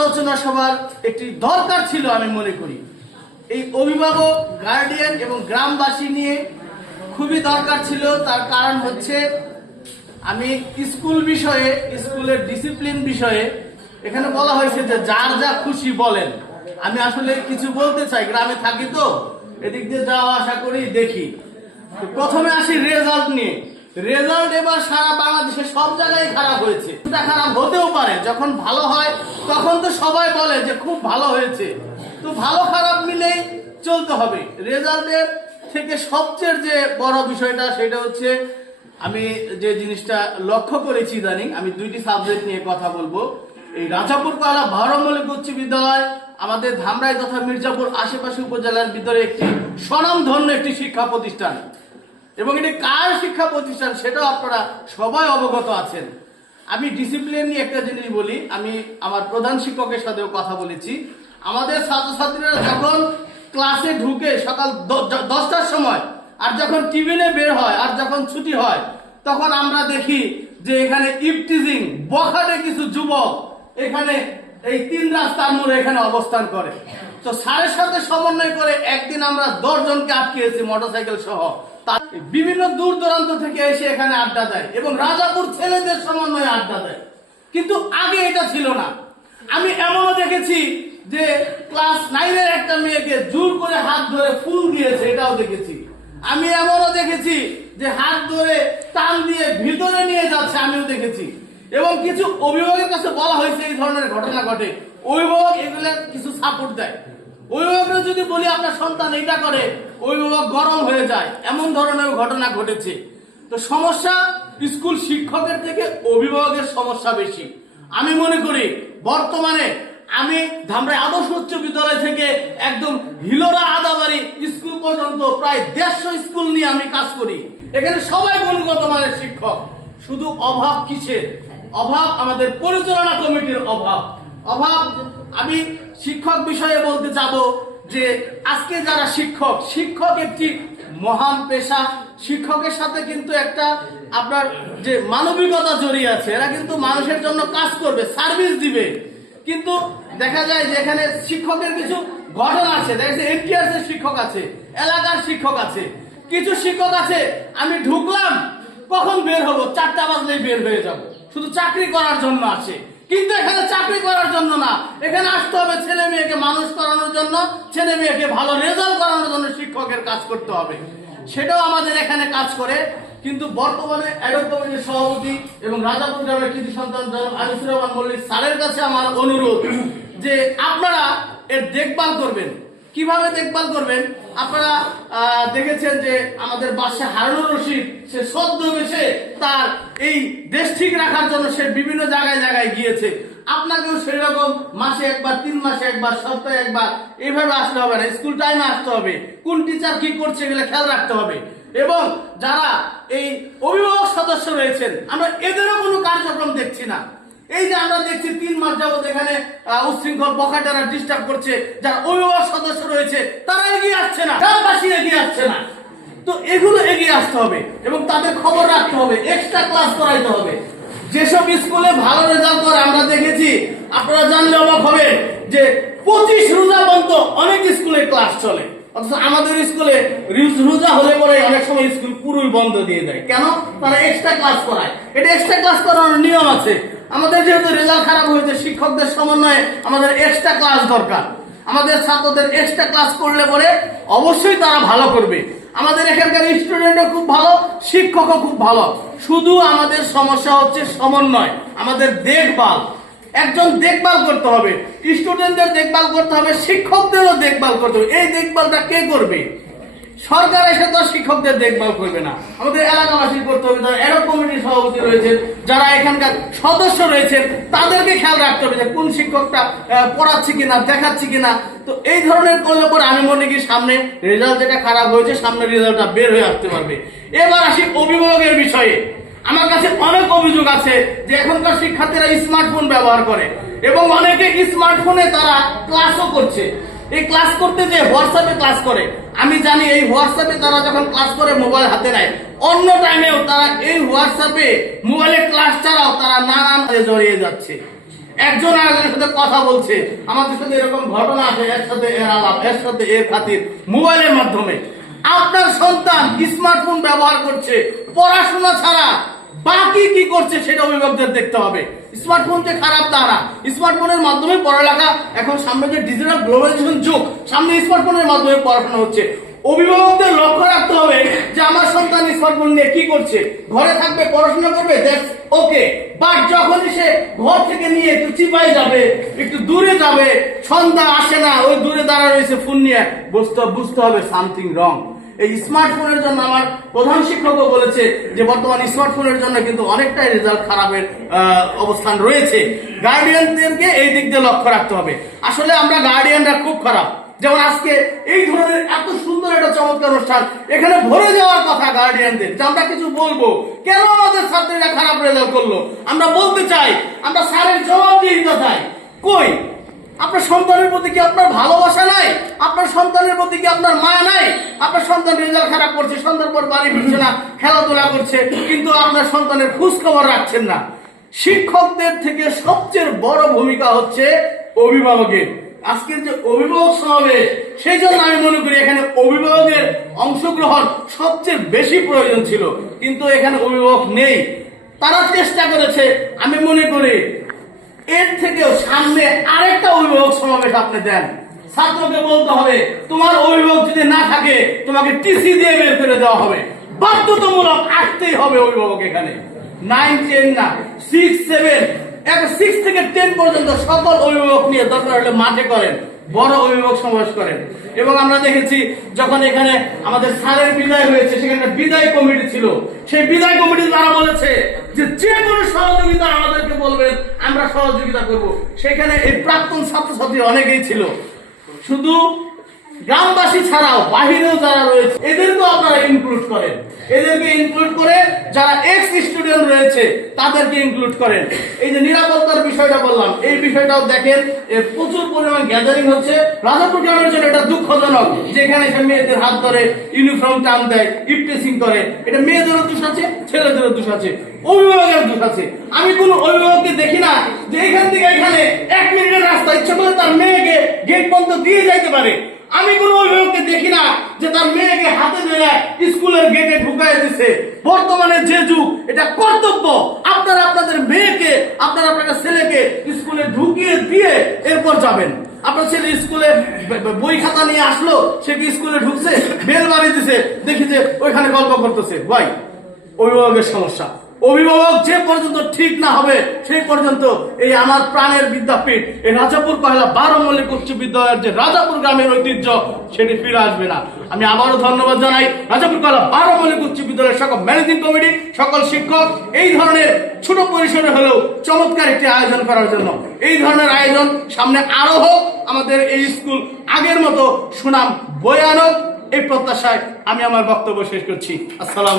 আলোচনা সভার একটি দরকার ছিল আমি মনে করি। এই অভিভাবক গার্ডিয়ান এবং গ্রামবাসী নিয়ে খুবই দরকার ছিল। তার কারণ হচ্ছে, আমি স্কুল বিষয়ে, স্কুলের ডিসিপ্লিন বিষয়ে এখানে বলা হয়েছে যে যার যা খুশি বলেন। আমি আসলে কিছু বলতে চাই, গ্রামে থাকি তো, এদিক দিয়ে যাওয়া আশা করি, দেখি। প্রথমে আসি রেজাল্ট নিয়ে। রেজাল্ট এবার সারা বাংলাদেশে সব জায়গায় খারাপ হয়েছে। এটা খারাপ হতেও পারে, যখন ভালো হয়, তখন তো সবাই বলে যে খুব ভালো হয়েছে। তো ভালো খারাপ মিলেই চলতে হবে। রেজাল্টের থেকে সবচেয়ে যে বড় বিষয়টা, সেটা হচ্ছে আমি যে জিনিসটা লক্ষ্য করেছি ইদানিং, আমি দুইটি সাবজেক্ট নিয়ে কথা বলব। এই রাজাপুর পাড়া ভারমলিক উচ্চ বিদ্যালয়, আমাদের ধামরাই তথা মির্জাপুর আশেপাশে উপজেলার ভিতরে একটি স্বনামধন্য একটি শিক্ষা প্রতিষ্ঠান। এবং এটি কার শিক্ষা প্রতিষ্ঠান সেটাও আপনারা সবাই অবগত আছেন। আমি ডিসিপ্লিন নিয়ে একটা জিনিস বলি, আমি আমার প্রধান শিক্ষকের সাথেও কথা বলেছি। আমাদের ছাত্রছাত্রীরা যখন ক্লাসে ঢুকে সকাল দশটার সময়, আর যখন টিফিনে বের হয়, আর যখন ছুটি হয়, তখন আমরা দেখি যে এখানে ইফটিজিং বখাটে কিছু যুবক এখানে এই তিন রাস্তার মোড়ে এখানে অবস্থান করে। তো স্যারের সাথে সমন্বয় করে একদিন আমরা দশ জনকে আটকিয়েছি মোটরসাইকেল সহ। বিভিন্ন দূর দূরান্ত থেকে এসে এখানে আড্ডা দেয় এবং রাজাপুর ছেলেদের সমন্বয়ে আড্ডা দেয়। কিন্তু আগে এটা ছিল না। আমি এমনও দেখেছি যে ক্লাস নাইনের একটা মেয়েকে জোর করে হাত ধরে ফুল দিয়েছে, এটাও দেখেছি। আমি এমনও দেখেছি যে হাত ধরে টান দিয়ে ভিতরে নিয়ে যাচ্ছে, আমিও দেখেছি। এবং কিছু অভিভাবকের কাছে বলা হয়েছে এই ধরনের ঘটনা ঘটে। অভিভাবক এগুলো কিছু সাপোর্ট দেয়। অভিভাবকরা যদি বলি আপনার সন্তান এটা করে অভিভাবক গরম হয়ে যায়। এমন ধরনের ঘটনা ঘটেছে। তো সমস্যা স্কুল শিক্ষকের থেকে অভিভাবকের সমস্যা বেশি। আমি মনে করি, বর্তমানে আমি ধামরাই আদর্শ উচ্চ বিদ্যালয় থেকে একদম হিলোরা আদাবাড়ি স্কুল পর্যন্ত প্রায় দেড়শো স্কুল নিয়ে আমি কাজ করি। এখানে সবাই গুণগত মানের শিক্ষক। শুধু অভাব কিসের? অভাব আমাদের পরিচালনা কমিটির অভাব। অভাব, আমি শিক্ষক বিষয়ে বলতে যাব যে আজকে যারা শিক্ষক শিক্ষক একটি মহান পেশা। শিক্ষকের সাথে কিন্তু একটা আপনার যে মানবিকতা জড়িয়ে আছে, এরা কিন্তু মানুষের জন্য কাজ করবে, সার্ভিস দিবে। কিন্তু দেখা যায় যে এখানে শিক্ষকের কিছু ঘটনা আছে, দেখা এনটিআরস এর শিক্ষক আছে, এলাকার শিক্ষক আছে। কিছু শিক্ষক আছে, আমি ঢুকলাম, কখন বের হব? চারটা বাজলেই বের হয়ে যাব। শুধু চাকরি করার জন্য আছে। কিন্তু এখানে চাকরি করার জন্য না। এখানে আসতে হবে ছেলে মেয়েকে মানুষ করানোর জন্য, ছেলে মেয়েকে ভালো রেজাল্ট করানোর জন্য শিক্ষকের কাজ করতে হবে। সেটাও আমাদের এখানে কাজ করে। কিন্তু বর্তমানে অ্যাডক সভাপতি এবং রাজাপুর গ্রামের কৃষি সন্তান জনাব রহমান মল্লিক স্যারের কাছে আমার অনুরোধ যে আপনারা এর দেখভাল করবেন। কীভাবে দেখভাল করবেন? আপনারা দেখেছেন যে আমাদের বাদশাহ হারুনুর রশিদ, সে সদ্য বেশে তার এই দেশ ঠিক রাখার জন্য সে বিভিন্ন জায়গায় জায়গায় গিয়েছে। আপনাকেও সেই রকম মাসে একবার, তিন মাসে একবার, সপ্তাহে একবার এইভাবে আসতে হবে না। স্কুল টাইমে আসতে হবে। কোন টিচার কি করছে এগুলো খেয়াল রাখতে হবে। এবং যারা এই অভিভাবক সদস্য রয়েছেন, আমরা এদেরও কোনো কার্যক্রম দেখছি না। এই যে আমরা দেখছি তিন মাস যাবত এখানে আহ, উচ্ছৃঙ্খল বখাটারা ডিস্টার্ব করছে যারা অভিভাবক সদস্য রয়েছে তারা এগিয়ে আসছে না গ্রামবাসী এগিয়ে আসছে না। তো এগুলো এগিয়ে আসতে হবে এবং তাদের খবর রাখতে হবে এক্সট্রা ক্লাস করাইতে হবে। যেসব স্কুলে ভালো রেজাল্ট করে আমরা দেখেছি আপনারা জানলে অবাক হবে যে পঁচিশ রোজা পর্যন্ত অনেক স্কুলে ক্লাস চলে। অথচ আমাদের স্কুলে রিজ- হলে পরে অনেক সময় স্কুল পুরোই বন্ধ দিয়ে দেয়। কেন? তারা এক্সট্রা ক্লাস করায়। এটা এক্সট্রা ক্লাস করানোর নিয়ম আছে। আমাদের যেহেতু রেজাল্ট খারাপ হয়েছে, শিক্ষকদের সমন্বয়ে আমাদের এক্সট্রা ক্লাস দরকার। আমাদের ছাত্রদের এক্সট্রা ক্লাস করলে পরে অবশ্যই তারা ভালো করবে। আমাদের এখানকার স্টুডেন্টও খুব ভালো, শিক্ষকও খুব ভালো। শুধু আমাদের সমস্যা হচ্ছে সমন্বয়, আমাদের দেখভাল। একজন দেখভাল করতে হবে। স্টুডেন্টদের দেখভাল করতে হবে, শিক্ষকদেরও দেখভাল করতে হবে। এই দেখভালটা কে করবে? সরকার এসে তো শিক্ষকদের দেখভাল করবে না। আমাদের এলাকাবাসী করতে হবে যারা এরো কমিটির সভাপতি রয়েছেন, যারা এখানকার সদস্য রয়েছেন, তাদেরকে খেয়াল রাখতে হবে যে কোন শিক্ষকটা পড়াচ্ছে কিনা, দেখাচ্ছে কিনা। তো এই ধরনের করলে পরে আমি মনে করি সামনে রেজাল্ট যেটা খারাপ হয়েছে, সামনে রেজাল্টটা বের হয়ে আসতে পারবে। এবার আসি অভিভাবকের বিষয়ে। আমার কাছে অনেক অভিযোগ আছে যে এখনকার শিক্ষার্থীরা স্মার্টফোন ব্যবহার করে, এবং অনেকে স্মার্টফোনে তারা ক্লাসও করছে। এই ক্লাস করতে যে হোয়াটসঅ্যাপে ক্লাস করে, আমি জানি এই হোয়াটসঅ্যাপে তারা যখন ক্লাস করে মোবাইল হাতে নেয়, অন্য টাইমেও তারা এই হোয়াটসঅ্যাপে মোবাইলে ক্লাস ছাড়াও তারা নানান জড়িয়ে যাচ্ছে। একজন আরেকজনের সাথে কথা বলছে, আমাদের সাথে এরকম ঘটনা আছে এর সাথে এর আলাপ এর সাথে এর খাতির মোবাইলের মাধ্যমে। আপনার সন্তান স্মার্টফোন ব্যবহার করছে, পড়াশোনা ছাড়া বাকি কি করছে সেটা অভিভাবকদের দেখতে হবে। স্মার্টফোন যে খারাপ তা না। স্মার্টফোনের মাধ্যমে পড়ালেখা এখন সামনে যে ডিজিটাল গ্লোবালাইজেশন যুগ, সামনে স্মার্টফোনের মাধ্যমে পড়াশোনা হচ্ছে। অভিভাবকদের লক্ষ্য রাখতে হবে যে আমার সন্তান স্মার্টফোন নিয়ে কি করছে। ঘরে থাকবে, পড়াশোনা করবে ওকে বাট যখনই সে ঘর থেকে নিয়ে একটু চিপাই যাবে, একটু দূরে যাবে, সন্ধ্যা আসে না, ওই দূরে দাঁড়া রয়েছে ফোন নিয়ে, বুঝতে বুঝতে হবে সামথিং রং এই স্মার্টফোনের জন্য আমার প্রধান শিক্ষকও বলেছে যে বর্তমান স্মার্টফোনের জন্য কিন্তু অনেকটাই রেজাল্ট খারাপের অবস্থান রয়েছে। গার্ডিয়ানদেরকে এই দিক দিয়ে লক্ষ্য রাখতে হবে। আসলে আমরা গার্ডিয়ানরা খুব খারাপ। যেমন আজকে এই ধরনের এত সুন্দর একটা চমৎকার অনুষ্ঠান, এখানে ভরে যাওয়ার কথা গার্ডিয়ানদের যে আমরা কিছু বলব। কেন আমাদের ছাত্রীরা খারাপ রেজাল্ট করল? আমরা বলতে চাই, আমরা স্যারের জবাব দিতে চাই। কই? আপনার সন্তানের প্রতি কি আপনার ভালোবাসা নাই? আপনার সন্তানের প্রতি কি আপনার মায়া নাই? আপনার সন্তান রেজাল্ট খারাপ করছে, সন্তান পর বাড়ি ফিরছে না, খেলাধুলা করছে, কিন্তু আপনার সন্তানের খোঁজ খবর রাখছেন না। শিক্ষকদের থেকে সবচেয়ে বড় ভূমিকা হচ্ছে অভিভাবকের। আজকের যে অভিভাবক সমাবেশ, সেই জন্য আমি মনে করি এখানে অভিভাবকের অংশগ্রহণ সবচেয়ে বেশি প্রয়োজন ছিল। কিন্তু এখানে অভিভাবক নেই। তারা চেষ্টা করেছে, আমি মনে করি এর থেকেও সামনে আরেকটা অভিভাবক সমাবেশ আপনি দেন। ছাত্রকে বলতে হবে, তোমার অভিভাবক যদি না থাকে, তোমাকে টিসি দিয়ে বের করে দেওয়া হবে। বাধ্যতামূলক আসতেই হবে অভিভাবক এখানে। নাইন টেন না সিক্স সেভেন সিক্স থেকে টেন পর্যন্ত সকল অভিভাবক নিয়ে দরকার হলে মাঠে করেন, বড় অভিভাবক সমাবেশ করেন। এবং আমরা দেখেছি যখন এখানে আমাদের স্যারের বিদায় হয়েছে, সেখানে বিদায় কমিটি ছিল। সেই বিদায় কমিটি তারা বলেছে যে যে কোনো সহযোগিতা আমাদেরকে বলবেন, আমরা সহযোগিতা করব। সেখানে এই প্রাক্তন ছাত্রছাত্রী অনেকেই ছিল। শুধু গ্রামবাসী ছাড়াও বাহিরেও যারা রয়েছে, এদেরকেও আপনারা ইনক্লুড করেন। এদেরকে ইনক্লুড করে যারা এক্স স্টুডেন্ট রয়েছে, তাদেরকে ইনক্লুড করেন। এই যে নিরাপত্তার বিষয়টা বললাম, এই বিষয়টাও দেখেন প্রচুর পরিমাণ গ্যাদারিং হচ্ছে। রাজাপুর গ্রামের জন্য এটা দুঃখজনক, যেখানে সে মেয়েদের হাত ধরে ইউনিফর্ম টান দেয় ইপটেসিং করে। এটা মেয়েদেরও দোষ আছে, ছেলেদেরও দোষ আছে, অভিভাবকের দোষ আছে। আমি কোন অভিভাবককে দেখি না যে এখান থেকে এখানে এক মিনিটের রাস্তা, ইচ্ছা করে তার মেয়েকে গেট পর্যন্ত দিয়ে যাইতে পারে। আমি কোন অভিভাবককে দেখি না যে তার মেয়েকে হাতে ধরে স্কুলের গেটে ঢুকাই দিছে। বর্তমানে যে যুগ, এটা কর্তব্য। আপনারা আপনাদের মেয়েকে, আপনারা আপনাদের ছেলেকে স্কুলে ঢুকিয়ে দিয়ে এরপর যাবেন। আপনার ছেলে স্কুলে বই খাতা নিয়ে আসলো, সে কি স্কুলে ঢুকছে? বেল বাড়ি দিছে, দেখি যে ওইখানে গল্প করতেছে। ভাই, অভিভাবকের সমস্যা। অভিভাবক যে পর্যন্ত ঠিক না হবে, সেই পর্যন্ত এই আমার প্রাণের বিদ্যাপীঠ, এই রাজাপুর পহেলা বারো মল্লিক উচ্চ বিদ্যালয়ের যে রাজাপুর গ্রামের ঐতিহ্য, সেটি ফিরে আসবে না। আমি আবারও ধন্যবাদ জানাই রাজাপুর পহেলা বারো মল্লিক উচ্চ বিদ্যালয়ের সকল ম্যানেজিং কমিটি, সকল শিক্ষক, এই ধরনের ছোট পরিসরে হলেও চমৎকার একটি আয়োজন করার জন্য। এই ধরনের আয়োজন সামনে আরও হোক, আমাদের এই স্কুল আগের মতো সুনাম বয়ানক এই প্রত্যাশায় আমি আমার বক্তব্য শেষ করছি। আসসালাম